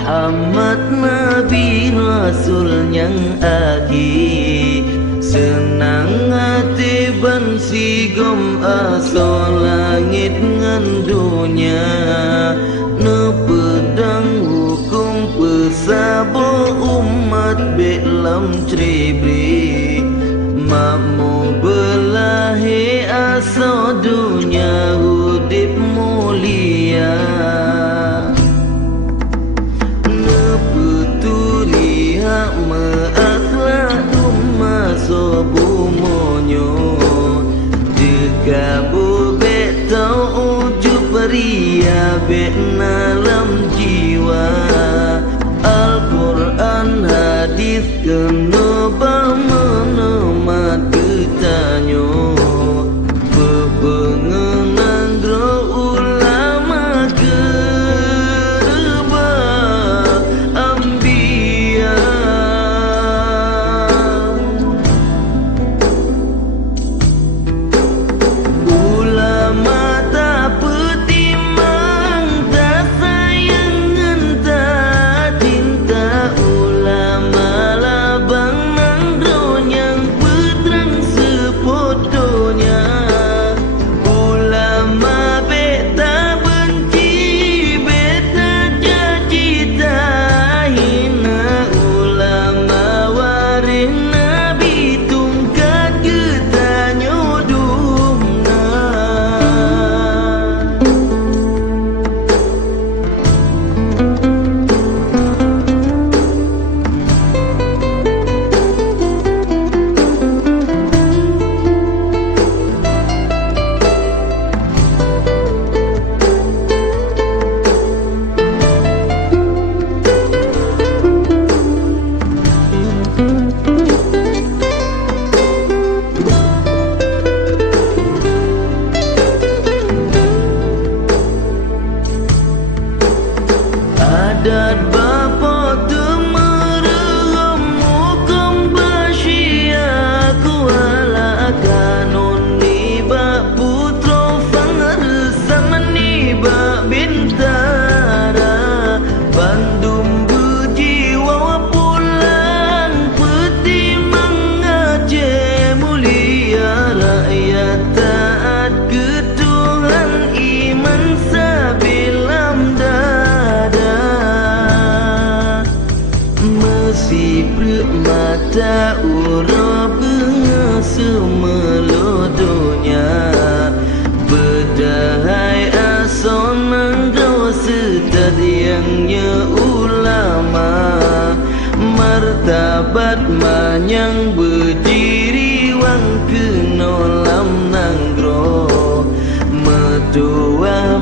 Muhammad Nabi Rasul yang akhir. Senang hati ban sigom aso langit ngan dunia. Ne pedang hukum pesabo umat belam ceribri. Makmu belahi aso dunia hudip mulia. Ne petuli hak meakhlak umma sobu monyo. Dekabu betau ujub ria bet dalam jiwa. Al-Quran hadis kenobah menemat ketanyo. Bebengenang dro ulama kerba ambia. Ulama tak petimang, tak sayang entah cinta. Ulama labang nang dronyang peterang sepodonya. Ulama beta benci, beta caci tak hina. Ulama waris Nabi tungkat ketanyo dumna. Adat bapa temerem hukum basia. Kuala kanon niba putro fangersam niba bintara. Bandung berjiwa pulang petimang Aceh mulia. Rakyat taat ke Tuhan iman sabilam dada. Mesti mata ura benga semelodonya. Berdahai ason manggau setadiangnya ulama. Martabat manyang berdiri wang kenolam nanggro. Metua